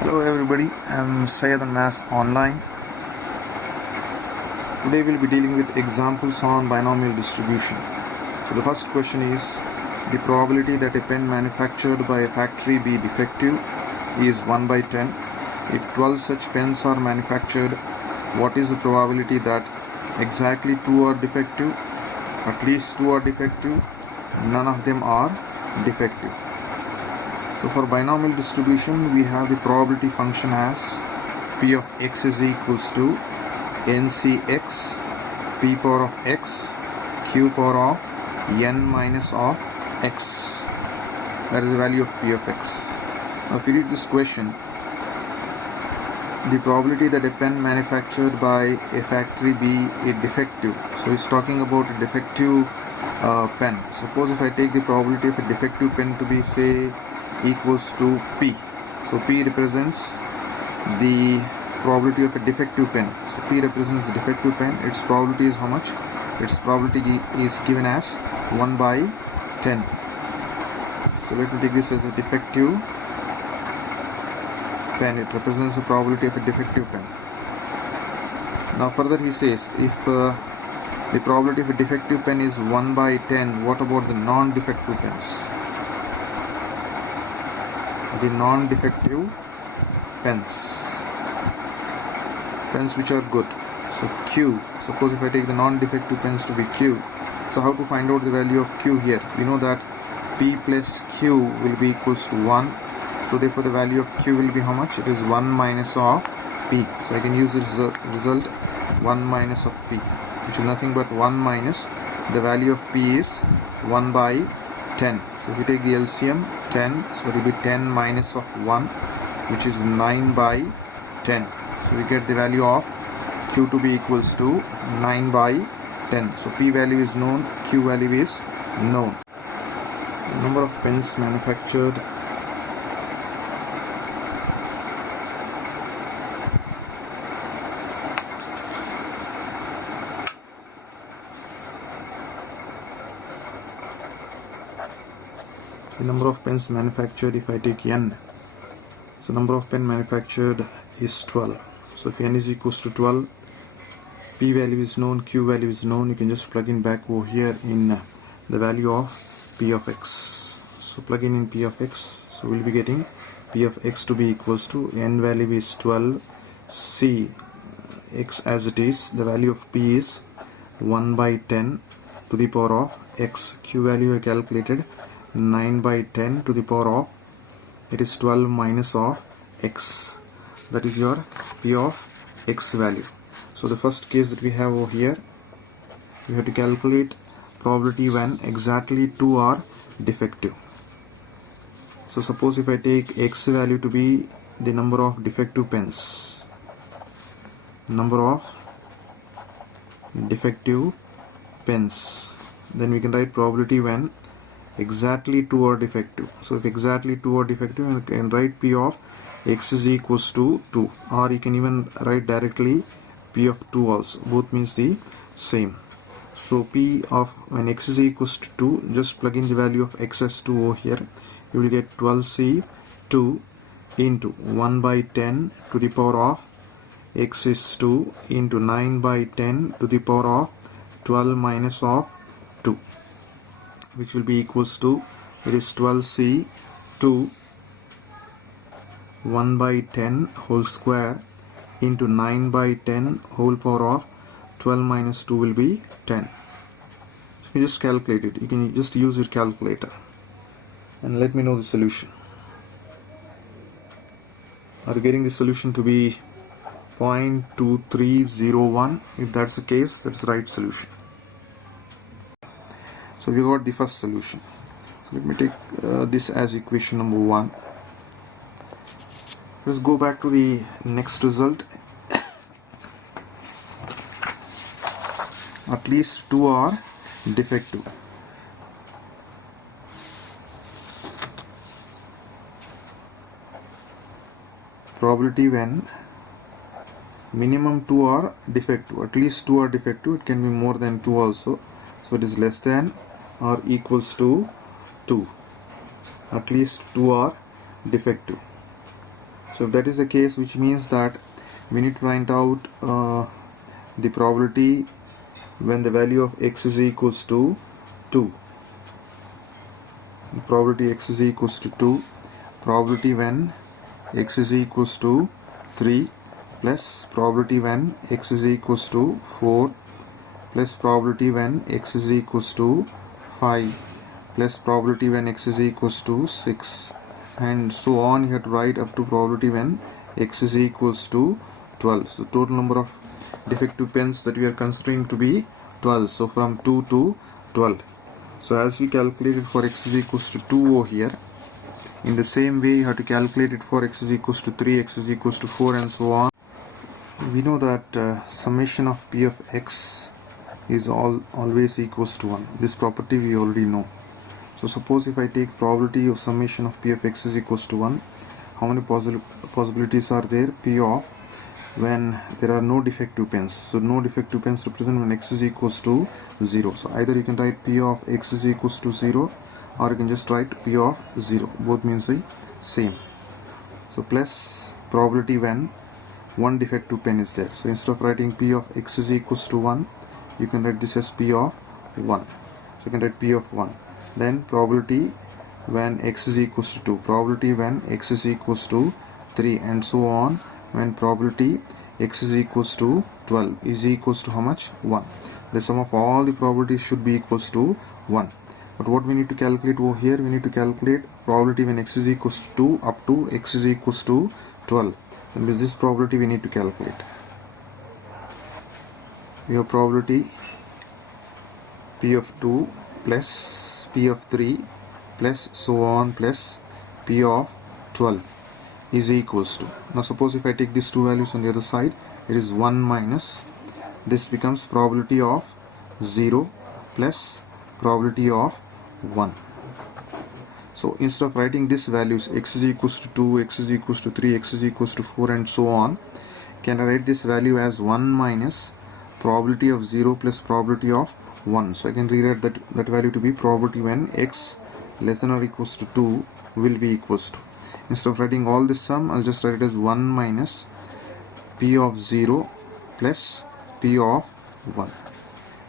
Hello everybody, I'm Syed on Maths Online. Today we'll be dealing with examples on binomial distribution. So the first question is, the probability that a pen manufactured by a factory be defective is 1 by 10. If 12 such pens are manufactured, what is the probability that exactly 2 are defective, at least 2 are defective, none of them are defective? So for binomial distribution, we have the probability function as p of x is equals to ncx p power of x q power of n minus of x. That is the value of p of x. Now if you read this question, the probability that a pen manufactured by a factory be a defective. So it's talking about a defective pen. Suppose if I take the probability of a defective pen to be, say, equals to P. So P represents the probability of a defective pen. So P represents the defective pen. Its probability is how much? Its probability is given as 1 by 10. So let me take this as a defective pen. It represents the probability of a defective pen. Now further he says, if the probability of a defective pen is 1 by 10, what about the non-defective pens? The non-defective pens which are good. So Q, suppose if I take the non-defective pens to be Q, so how to find out the value of Q here? We know that P plus Q will be equals to 1, so therefore the value of Q will be how much? It is 1 minus of P. So I can use the result 1 minus of P, which is nothing but 1 minus the value of P is 1 by 10. So if we take the LCM 10, so it will be 10 minus of 1, which is 9 by 10. So we get the value of Q to be equals to 9 by 10. So P value is known, Q value is known. So number of pens manufactured. The number of pens manufactured, if I take n, so number of pen manufactured is 12. So if n is equals to 12, P value is known, Q value is known, you can just plug in back over here in the value of P of x. So plug in P of x, so we'll be getting P of x to be equals to n value is 12, C x as it is, the value of P is 1 by 10 to the power of x. Q value I calculated 9 by 10 to the power of, it is 12 minus of x. That is your P of x value. So the first case that we have over here, we have to calculate probability when exactly 2 are defective. So suppose if I take x value to be the number of defective pens, then we can write probability when exactly 2 are defective. So if exactly 2 are defective, you can write P of x is equals to 2, or you can even write directly P of 2 also. Both means the same. So P of when x is equals to 2, just plug in the value of x as 2 over here. You will get 12c 2 into 1 by 10 to the power of x is 2 into 9 by 10 to the power of 12 minus of 2, which will be equals to, it is 12c 2 1 by 10 whole square into 9 by 10 whole power of 12 minus 2 will be 10. So you just calculate it. You can just use your calculator and let me know the solution. Are you getting the solution to be 0.2301? If that's the case, that's the right solution. So we got the first solution. So let me take this as equation number 1. Let's go back to the next result. At least 2 are defective. Probability when minimum 2 are defective, at least 2 are defective, it can be more than 2 also. So it is less than or equals to 2. At least 2 are defective. So if that is the case, which means that we need to find out the probability when the value of x is equals to 2. Probability x is equals to 2, probability when x is equals to 3, plus probability when x is equals to 4, plus probability when x is equals to 5, plus probability when x is equals to 6, and so on. You have to write up to probability when x is equals to 12. So total number of defective pens that we are considering to be 12. So from 2 to 12. So as we calculated for x is equals to 2 over here, in the same way you have to calculate it for x is equals to 3, x is equals to 4, and so on. We know that summation of p of x is always equals to 1. This property we already know. So suppose if I take probability of summation of p of x is equals to 1, how many possibilities are there? P of when there are no defective pens. So no defective pens represent when x is equals to 0. So either you can write p of x is equals to 0, or you can just write p of 0. Both means the same. So plus probability when one defective pen is there. So instead of writing p of x is equals to 1, you can write this as p of 1. So you can write p of 1. Then probability when x is equals to 2, probability when x is equals to 3, and so on. When probability x is equals to 12 is equals to how much? 1. The sum of all the probabilities should be equals to 1. But what we need to calculate over here, we need to calculate probability when x is equals to 2 up to x is equals to 12. Then with this probability we need to calculate. We have probability p of 2 plus p of 3 plus so on plus p of 12 is equals to, now suppose if I take these two values on the other side, it is 1 minus, this becomes probability of 0 plus probability of 1. So instead of writing these values x is equals to 2, x is equals to 3, x is equals to 4, and so on, can I write this value as 1 minus probability of 0 plus probability of 1. So I can rewrite that value to be probability when x less than or equals to 2 will be equals to. Instead of writing all this sum, I'll just write it as 1 minus p of 0 plus p of 1,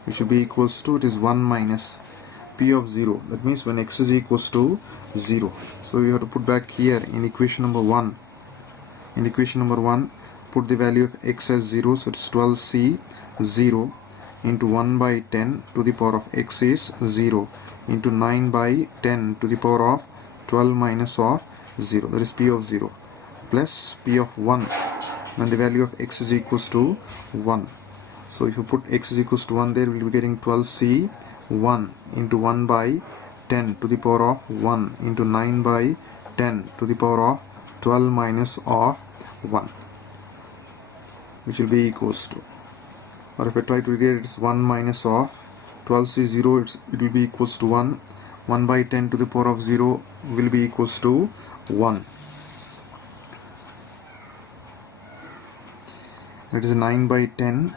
which should be equals to, it is 1 minus p of 0. That means when x is equals to 0. So you have to put back here in equation number 1. In equation number 1, put the value of x as 0. So it is 12c 0 into 1 by 10 to the power of x is 0 into 9 by 10 to the power of 12 minus of 0, that is p of 0, plus p of 1 when the value of x is equals to 1. So if you put x is equals to 1 there, we will be getting 12c 1 into 1 by 10 to the power of 1 into 9 by 10 to the power of 12 minus of 1, which will be equals to, or if I try to rewrite it, it's 1 minus of 12c 0, it will be equals to 1. 1 by 10 to the power of 0 will be equals to 1. That is 9 by 10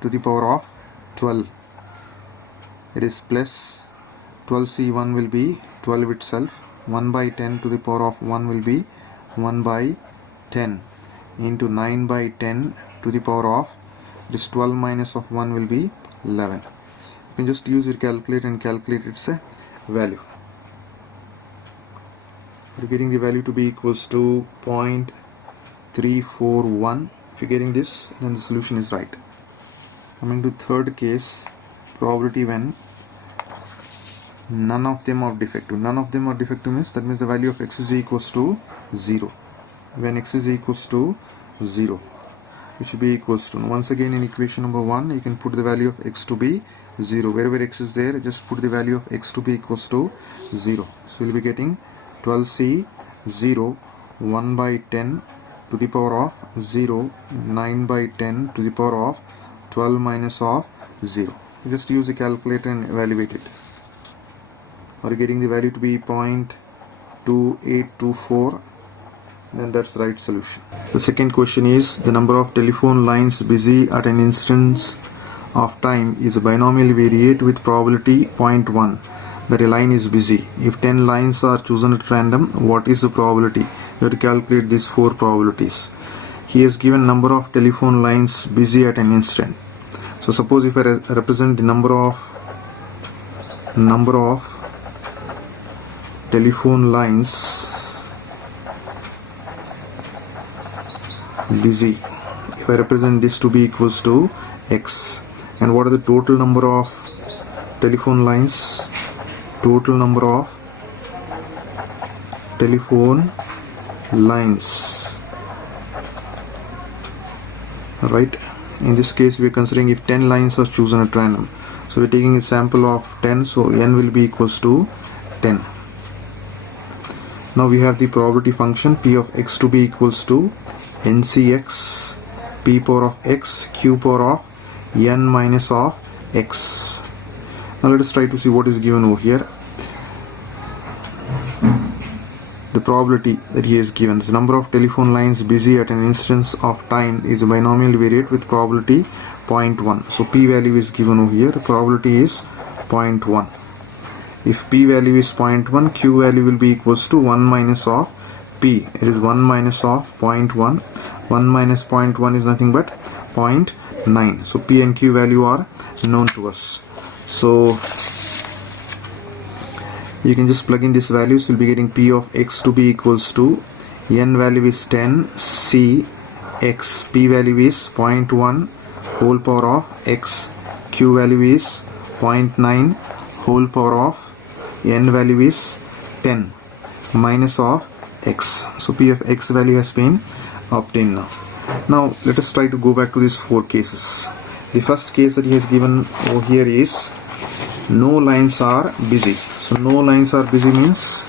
to the power of 12. It is plus 12c1 will be 12 itself. 1 by 10 to the power of 1 will be 1 by 10 into 9 by 10 to the power of this 12 minus of 1 will be 11. You can just use your calculator and calculate its value. You're getting the value to be equals to 0.341. If you're getting this, then the solution is right. Coming to third case, probability when none of them are defective. None of them are defective means that means the value of x is equals to 0. When x is equals to 0, it should be equals to, once again in equation number 1, you can put the value of x to be 0. Wherever x is there, just put the value of x to be equals to 0. So we'll be getting 12c 0 1 by 10 to the power of 0 9 by 10 to the power of 12 minus of 0. Just use the calculator and evaluate it. Are getting the value to be 0.2824, then that's the right solution. The second question is, the number of telephone lines busy at an instance of time is a binomial variate with probability 0.1 that a line is busy. If 10 lines are chosen at random, what is the probability have to calculate these 4 probabilities. He has given number of telephone lines busy at an instant. So suppose if I represent the number of telephone lines busy, if I represent this to be equals to x, and what are the total number of telephone lines? Total number of telephone lines, right? In this case we are considering if 10 lines are chosen at random, so we are taking a sample of 10, so n will be equals to 10. Now we have the probability function p of x to be equals to ncx p power of x q power of n minus of x. Now let us try to see what is given over here. The probability that he has given, the number of telephone lines busy at an instance of time is a binomial variate with probability 0.1. So p value is given over here, the probability is 0.1. If p value is 0.1, q value will be equals to 1 minus of p. It is 1 minus of 0.1. 1 minus 0.1 is nothing but 0.9. So p and q value are known to us. So you can just plug in these values. We'll be getting p of x to be equals to n value is 10, c x, p value is 0.1 whole power of x, q value is 0.9 whole power of n value is 10 minus of x. So p of x value has been obtained now. Now let us try to go back to these 4 cases. The first case that he has given over here is no lines are busy. So no lines are busy means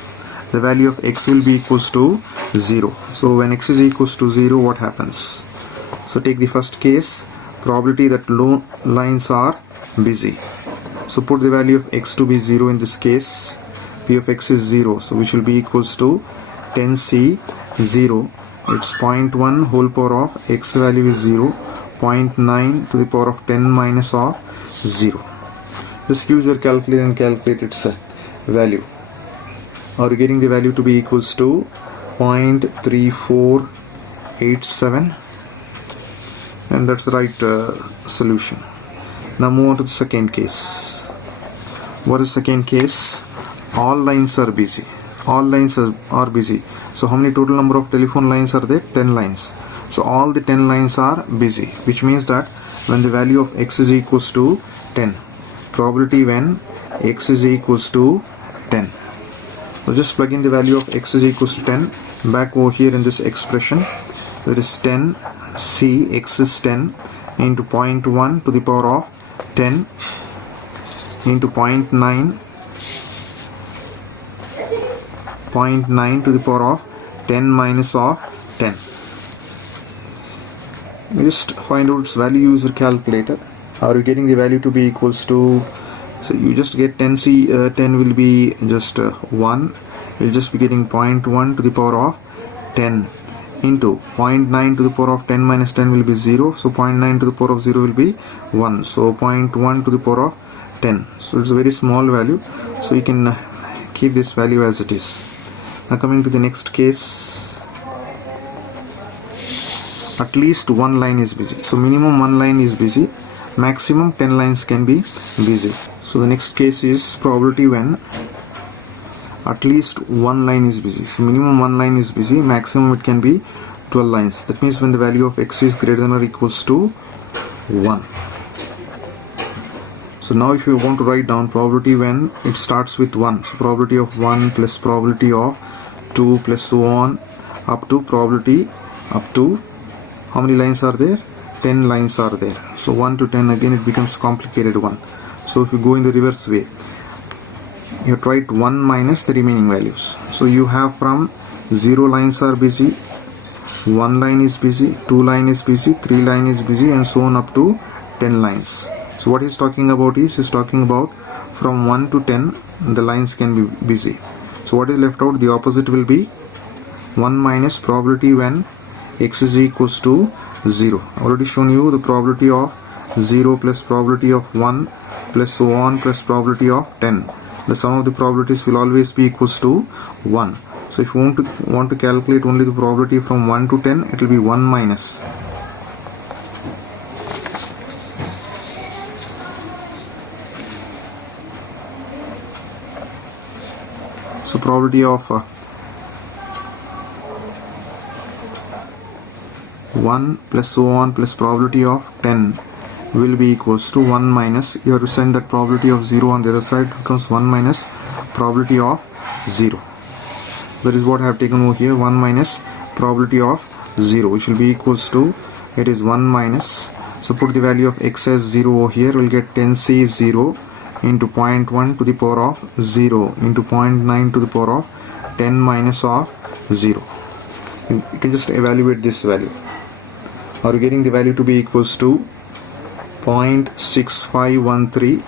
the value of x will be equals to 0. So when x is equals to 0, what happens? So take the first case, probability that no lines are busy. So put the value of x to be 0 in this case. P of x is 0, so which will be equals to 10c 0. It's 0.1 whole power of x value is 0, 0.9 to the power of 10 minus of 0. Just use your calculator and calculate its value. Are you getting the value to be equals to 0.3487? And that's the right solution. Now move on to the second case. What is second case? All lines are busy. All lines are busy. So how many total number of telephone lines are there? 10 lines. So all the 10 lines are busy, which means that when the value of x is equals to 10, probability when x is equals to 10. So just plug in the value of x is equals to 10 back over here in this expression. That is 10 c x is 10 into 0.1 to the power of 10 into 0.9 to the power of 10 minus of 10. Just find out its value, use your calculator. Are you getting the value to be equals to, so you just get 10c 10 will be just 1. You'll just be getting 0.1 to the power of 10 into 0.9 to the power of 10 minus 10 will be 0. So 0.9 to the power of 0 will be 1. So 0.1 to the power of 10. So it's a very small value. So you can keep this value as it is. Now coming to the next case, at least one line is busy. So minimum one line is busy, maximum 10 lines can be busy. So the next case is probability when at least one line is busy. So minimum one line is busy, maximum it can be 12 lines. That means when the value of x is greater than or equals to 1. So now if you want to write down probability when it starts with 1, so probability of 1 plus probability of 2 plus so on up to probability up to how many lines are there? 10 lines are there. So 1 to 10, again it becomes a complicated one. So if you go in the reverse way, you have to write 1 minus the remaining values. So you have from 0 lines are busy, 1 line is busy, 2 line is busy, 3 line is busy, and so on up to 10 lines. So what he's talking about is he's talking about from 1 to 10 the lines can be busy. So what is left out? The opposite will be 1 minus probability when x is equals to 0. I already shown you the probability of 0 plus probability of 1 plus so on plus probability of 10. The sum of the probabilities will always be equals to 1. So if you want to calculate only the probability from 1 to 10, it will be 1 minus. So probability of 1 plus so on plus probability of 10 will be equals to 1 minus, you have to send that probability of 0 on the other side, it becomes 1 minus probability of 0. That is what I have taken over here, 1 minus probability of 0, which will be equals to, it is 1 minus, so put the value of x as 0 over here, we'll get 10c 0 into 0.1 to the power of 0 into 0.9 to the power of 10 minus of 0. You can just evaluate this value. Are you getting the value to be equals to 0.6513?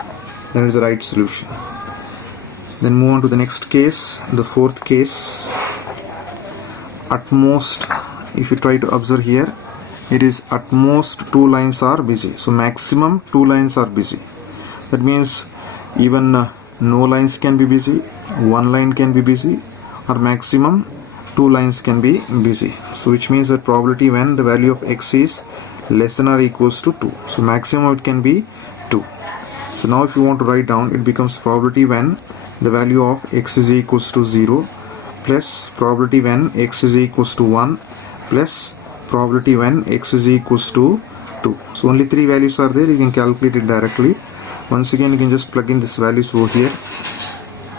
That is the right solution. Then move on to the next case, the fourth case. At most, if you try to observe here, it is at most 2 lines are busy. So maximum 2 lines are busy. That means even no lines can be busy, 1 line can be busy, or maximum 2 lines can be busy. So which means that probability when the value of x is less than or equals to 2. So maximum it can be 2. So now if you want to write down, it becomes probability when the value of x is equals to 0 plus probability when x is equals to 1 plus probability when x is equals to 2. So only 3 values are there, you can calculate it directly. Once again you can just plug in this values over here.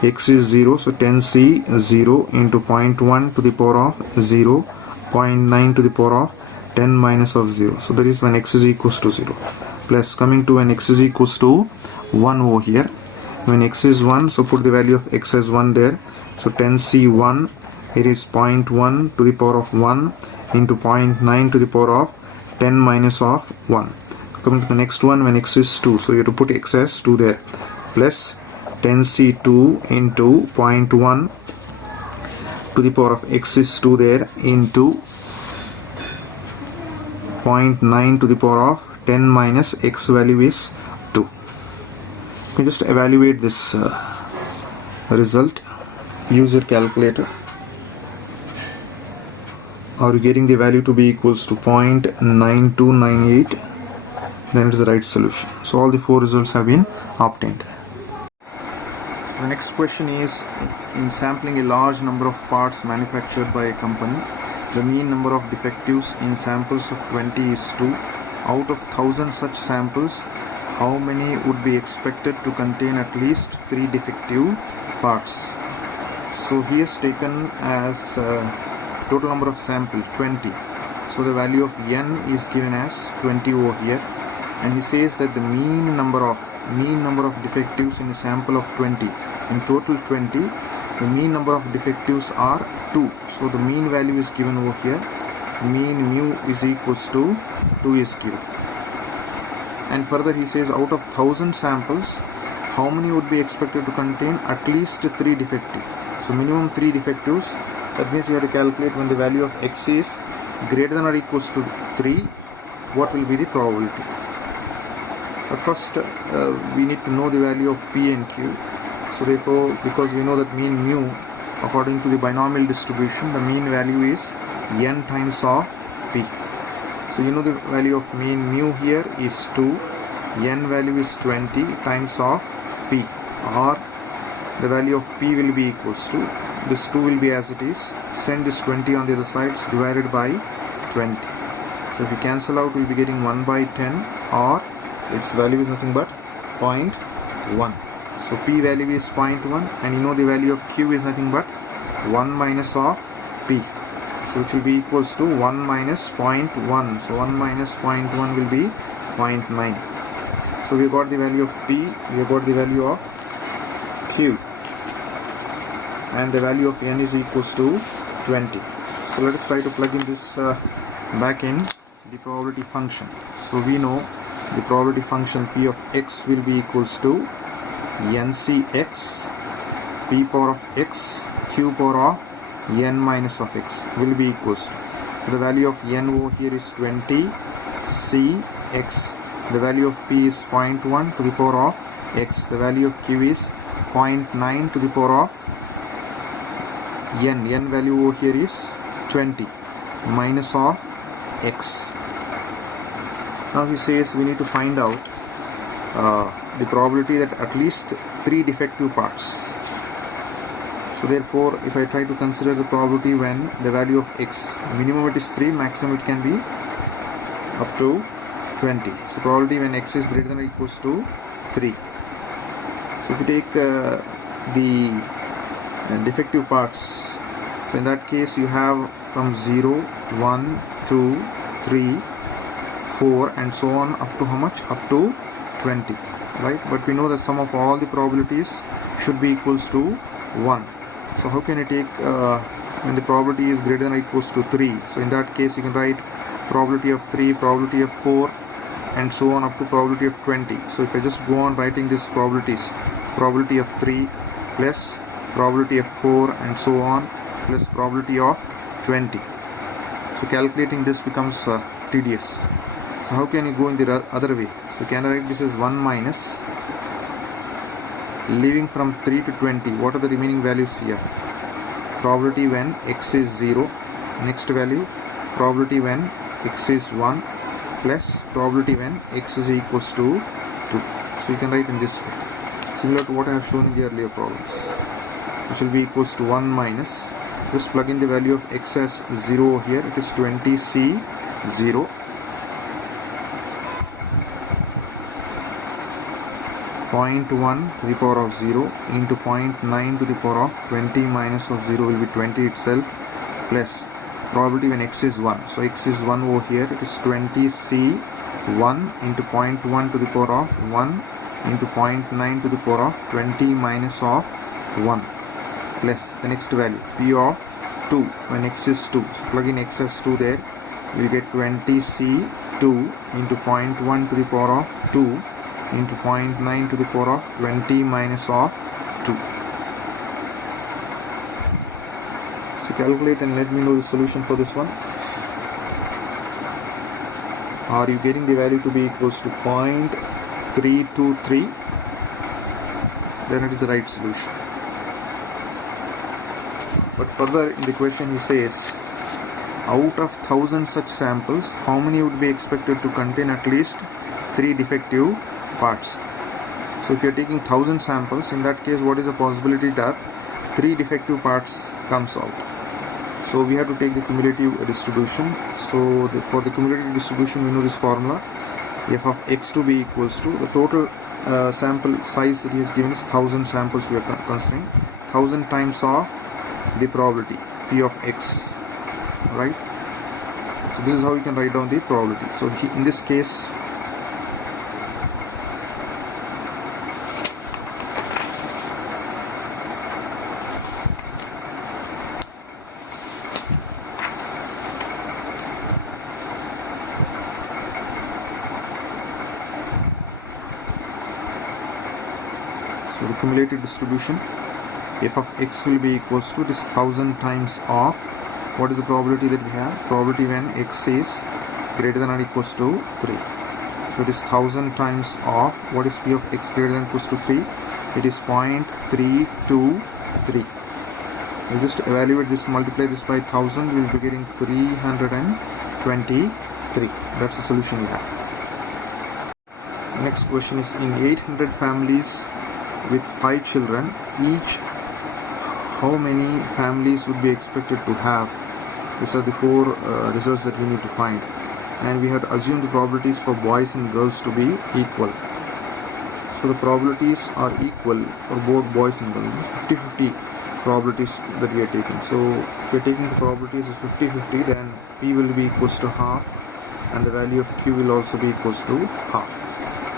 X is 0, so 10c 0 into 0.1 to the power of 0, 0.9 to the power of 10 minus of 0. So that is when x is equals to 0. Plus coming to when x is equals to 1 over here. When x is 1, so put the value of x as 1 there. So 10c1, it is 0.1 to the power of 1 into 0.9 to the power of 10 minus of 1. Coming to the next one, when x is 2, so you have to put x as 2 there, plus 10c2 into 0.1 to the power of x is 2 there into 0.9 to the power of 10 minus x value is 2. You can just evaluate this result. Use your calculator. Are you getting the value to be equals to 0.9298? Then it is the right solution. So all the 4 results have been obtained. The next question is, in sampling a large number of parts manufactured by a company, the mean number of defectives in samples of 20 is 2. Out of 1000 such samples, how many would be expected to contain at least 3 defective parts? So he has taken as total number of sample 20. So the value of n is given as 20 over here, and he says that the mean number of defectives in a sample of 20, in total 20, the mean number of defectives are 2. So the mean value is given over here. Mean mu is equals to 2 is given. And further he says out of 1000 samples, how many would be expected to contain at least 3 defectives. So minimum 3 defectives. That means you have to calculate when the value of x is greater than or equals to 3, what will be the probability. But first we need to know the value of p and q. So therefore, because we know that mean mu, according to the binomial distribution, the mean value is n times of p. So you know the value of mean mu here is 2, n value is 20 times of p, or the value of p will be equals to, this 2 will be as it is, send this 20 on the other sides, divided by 20. So if you cancel out, we will be getting 1 by 10, or its value is nothing but 0.1. So p value is 0.1, and you know the value of q is nothing but 1 minus of p. So it will be equals to 1 minus 0.1. So 1 minus 0.1 will be 0.9. So we got the value of p, we got the value of q, and the value of n is equals to 20. So let us try to plug in this back in the probability function. So we know the probability function p of x will be equals to ncx p power of x q power of n minus of x will be equals to, so the value of n over here is 20 c x, the value of p is 0.1 to the power of x, the value of q is 0.9 to the power of n value over here is 20 minus of x. Now he says we need to find out the probability that at least 3 defective parts. So therefore, if I try to consider the probability when the value of x, minimum it is 3, maximum it can be up to 20. So probability when x is greater than or equals to 3. So if you take the defective parts, so in that case you have from 0, 1, 2, 3, 4 and so on up to how much? Up to 20, right? But we know the sum of all the probabilities should be equals to 1. So how can you take when the probability is greater than or equals to 3? So in that case you can write probability of 3, probability of 4 and so on up to probability of 20. So if I just go on writing these probabilities, probability of 3 plus probability of 4 and so on plus probability of 20. So calculating this becomes tedious. So how can you go in the other way? So can I write this as 1 minus, leaving from 3 to 20, what are the remaining values here? Probability when x is 0, next value probability when x is 1 plus probability when x is equals to 2. So you can write in this way, similar to what I have shown in the earlier problems, which will be equals to 1 minus, just plug in the value of x as 0 here, it is 20c 0 0.1 to the power of 0 into 0.9 to the power of 20 minus of 0 will be 20 itself, plus probability when x is 1. So x is 1 over here, it is 20c 1 into 0.1 to the power of 1 into 0.9 to the power of 20 minus of 1 plus the next value p of 2 when x is 2. So plug in x as 2 there, you will get 20c 2 into 0.1 to the power of 2 into 0.9 to the power of 20 minus of 2. So calculate and let me know the solution for this one. Are you getting the value to be equals to 0.323? Then it is the right solution. But further in the question he says, out of 1000 such samples, how many would be expected to contain at least 3 defective parts? So if you are taking 1000 samples, in that case what is the possibility that 3 defective parts comes out? So we have to take the cumulative distribution. So for the cumulative distribution we know this formula, f of x to be equals to the total sample size that he is given is 1000 samples we are considering, 1000 times of the probability p of x, right? So this is how you can write down the probability. So in this case the cumulative distribution f of x will be equals to this 1000 times of what is the probability that we have? Probability when x is greater than or equals to 3. So it is 1000 times of what is p of x greater than or equals to 3? It is 0.323. We'll just evaluate this, multiply this by 1000, we will be getting 323. That's the solution we have. Next question is, in 800 families with 5 children each, how many families would be expected to have? These are the 4 results that we need to find, and we have to assume the probabilities for boys and girls to be equal. So the probabilities are equal for both boys and girls, 50-50 probabilities that we are taking. So if we are taking the probabilities as 50-50, then p will be equals to half and the value of q will also be equals to half.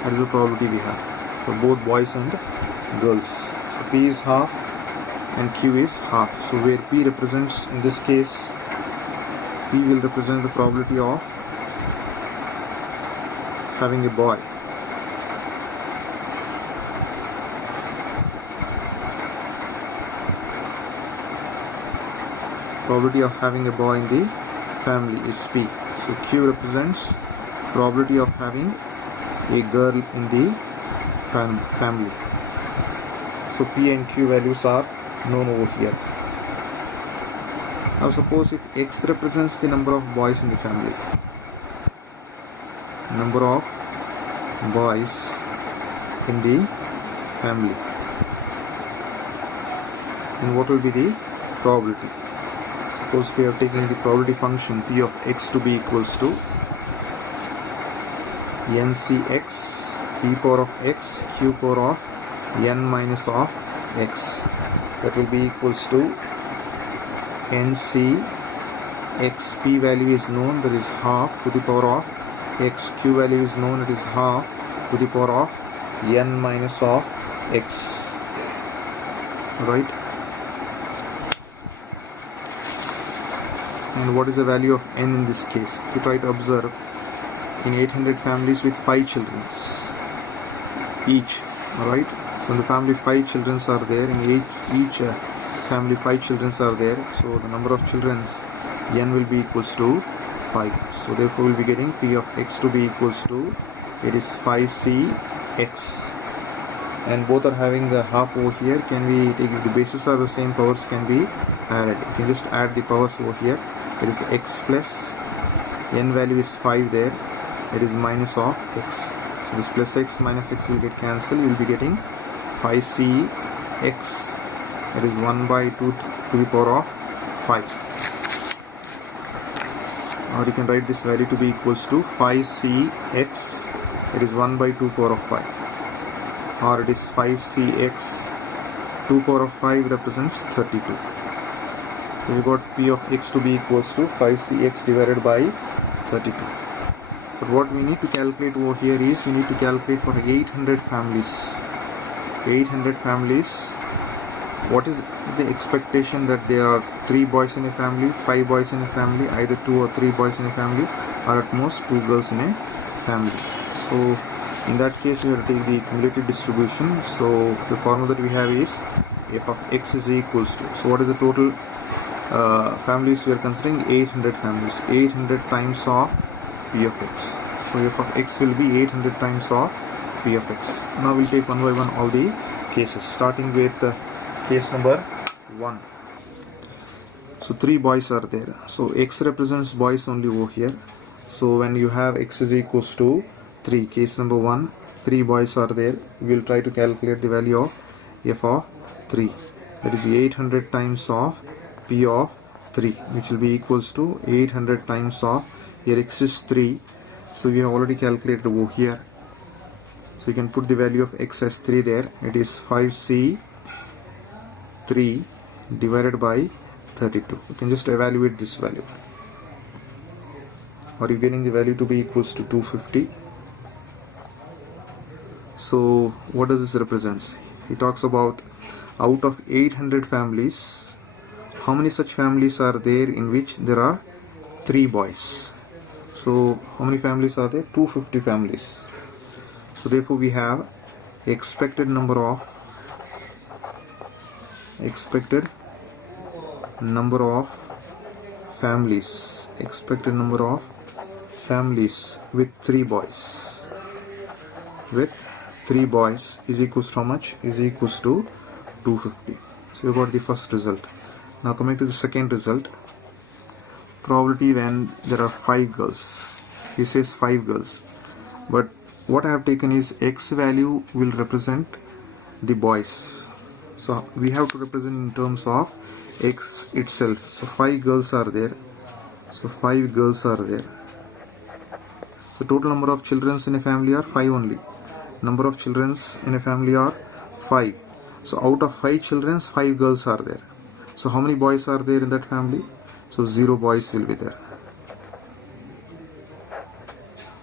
That is the probability we have for both boys and girls. So p is half and q is half. So where p represents, in this case p will represent the probability of having a boy. Probability of having a boy in the family is p. So q represents probability of having a girl in the family. So p and q values are known over here. Now suppose if x represents the number of boys in the family, number of boys in the family, then what will be the probability? Suppose we are taking the probability function p of x to be equals to ncx p power of x q power of n minus of x, that will be equals to nc x p value is known, that is half to the power of x q value is known, it is half to the power of n minus of x, right? And what is the value of n in this case? If you try to observe, in 800 families with 5 children each, alright? So in the family 5 children are there, in each family 5 children are there, so the number of children n will be equals to 5. So therefore we will be getting p of x to be equals to, it is 5cx, and both are having a half over here. Can we take, if the bases are the same, powers can be added. You can just add the powers over here. It is x plus n value is 5 there, it is minus of x, so this plus x minus x will get cancelled. You will be getting 5cx, it is 1 by 2 to the power of 5, or you can write this value to be equals to 5cx, it is 1 by 2 power of 5, or it is 5cx 2 power of 5 represents 32. So we got p of x to be equals to 5cx divided by 32. But what we need to calculate over here is, we need to calculate for 800 families. 800 families, what is the expectation that there are 3 boys in a family, 5 boys in a family, either 2 or 3 boys in a family, or at most 2 girls in a family. So in that case we have to take the cumulative distribution. So the formula that we have is f of x is equals to, so what is the total families we are considering? 800 families, 800 times of p of x. So f of x will be 800 times of p of x. Now we'll take one by one all the cases, starting with case number 1. So 3 boys are there, so x represents boys only over here. So when you have x is equals to 3, case number 1, 3 boys are there, we will try to calculate the value of f of 3, that is 800 times of p of 3, which will be equals to 800 times of, here x is 3, so we have already calculated over here, so you can put the value of x as 3 there, it is 5c 3 divided by 32. You can just evaluate this value. Are you getting the value to be equals to 250? So what does this represent? He talks about out of 800 families, how many such families are there in which there are 3 boys? So how many families are there? 250 families. So therefore we have expected number of families, expected number of families with 3 boys, with 3 boys is equals to how much? Is equals to 250. So you got the first result. Now coming to the second result, probability when there are 5 girls. He says 5 girls, but what I have taken is x value will represent the boys, so we have to represent in terms of x itself. So 5 girls are there, so 5 girls are there. So total number of children in a family are 5 only. Number of children in a family are 5. So out of 5 children, 5 girls are there. So how many boys are there in that family? So 0 boys will be there.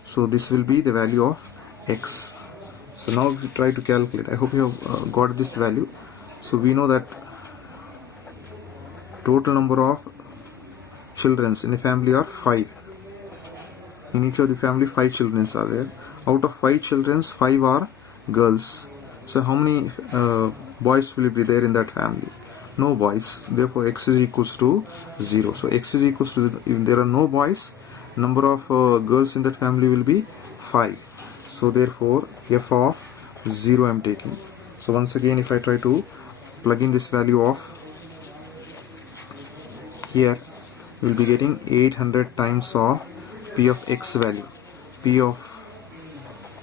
So this will be the value of x. So now we try to calculate. I hope you have got this value. So we know that total number of children in a family are 5. In each of the family 5 children are there. Out of 5 children, 5 are girls. So how many boys will be there in that family? No boys. Therefore x is equals to 0. So x is equals to, if there are no boys, number of girls in that family will be 5. So therefore f of 0 I am taking. So once again, if I try to plug in this value of here we will be getting 800 times of P of X value. P of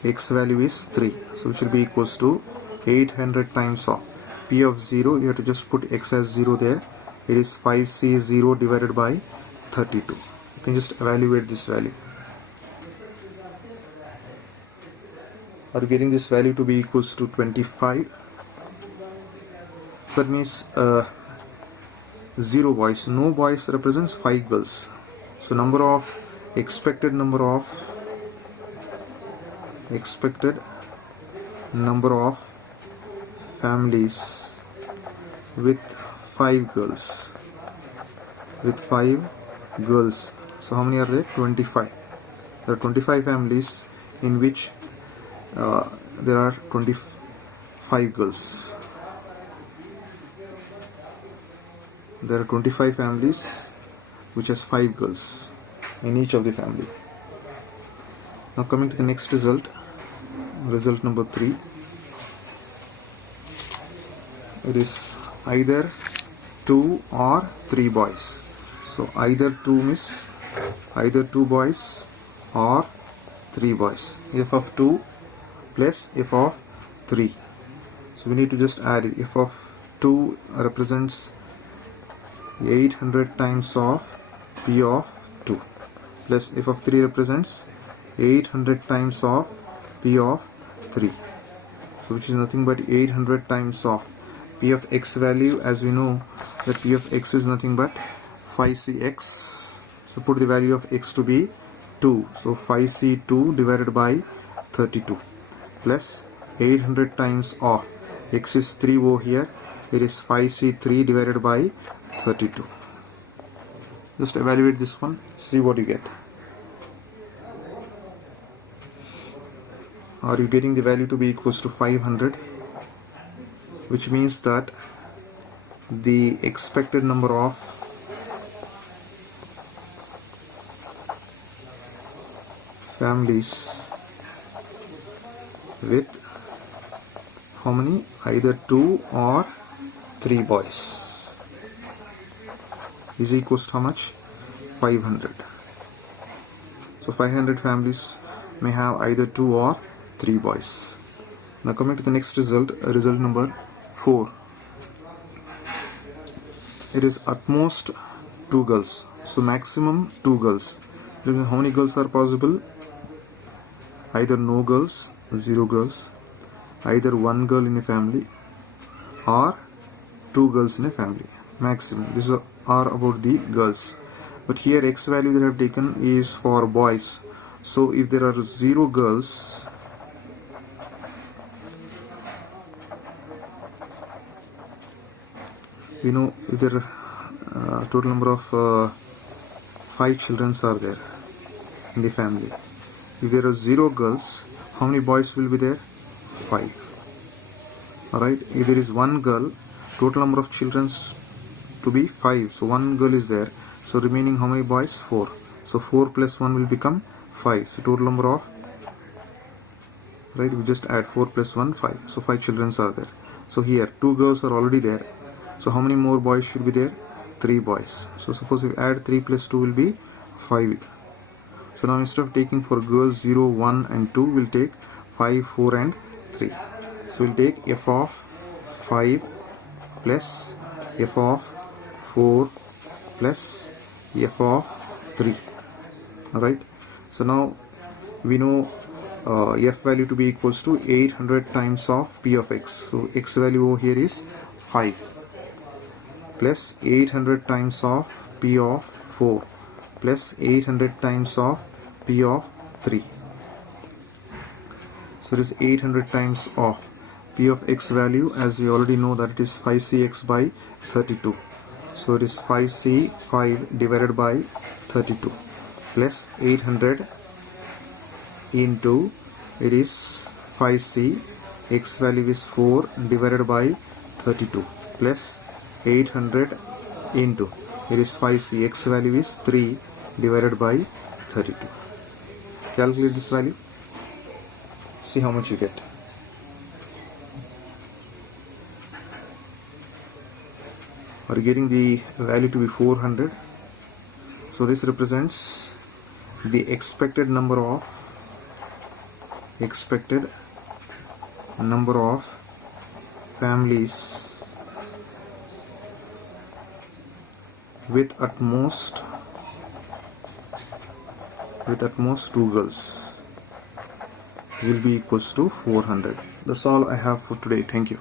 X value is 3, so it should be equals to 800 times of P of 0. You have to just put X as 0 there. It is 5C0 divided by 32. You can just evaluate this value. Are you getting this value to be equals to 25? That means 0 boys. No boys represents 5 girls. So expected number of families with 5 girls. So how many are there? 25. There are 25 families in which there are 25 girls. There are 25 families which has 5 girls in each of the family. Now coming to the next result number 3. It is either 2 or 3 boys. So either 2 boys or 3 boys. F of 2 plus f of 3. So we need to just add it. F of 2 represents 800 times of P of 2 plus f of 3 represents 800 times of P of 3. So which is nothing but 800 times of P of X value. As we know that P of X is nothing but 5cx. So put the value of X to be 2. So 5c2 divided by 32 plus 800 times of X is 3 over here. It is 5c3 divided by 32. Just evaluate this one, see what you get. Are you getting the value to be equals to 500? Which means that the expected number of families with how many? Either 2 or 3 boys is equals to how much? 500. So 500 families may have either 2 or 3 boys. Now coming to the next result number 4. It is at most 2 girls. So maximum 2 girls. How many girls are possible? Either no girls, 0 girls, either 1 girl in a family or 2 girls in a family. Maximum. These are about the girls. But here X value that I have taken is for boys. So if there are 0 girls, we know if there are total number of 5 children are there in the family. If there are 0 girls, how many boys will be there? 5. Alright, if there is 1 girl, total number of children to be 5. So 1 girl is there. So remaining how many boys? 4. So 4 plus 1 will become 5. So total number of, right, we just add 4 plus 1, 5. So 5 children are there. So here 2 girls are already there. So how many more boys should be there? 3 boys. So suppose we add 3 plus 2 will be 5. So now instead of taking for girls 0, 1 and 2, we'll take 5, 4 and 3. So we'll take f of 5 plus f of 4 plus f of 3. Alright. So now we know f value to be equals to 800 times of P of X. So X value over here is 5 plus 800 times of P of 4 plus 800 times of P of 3. So it is 800 times of P of X value, as we already know that it is 5cx by 32. So it is 5c5 divided by 32 plus 800 into, it is 5c, x value is 4 divided by 32 plus 800 into, it is 5c, x value is 3 divided by 32. Calculate this value, see how much you get. Are are getting the value to be 400. So this represents the expected number of families with at most 2 girls will be equals to 400. That's all I have for today. Thank you.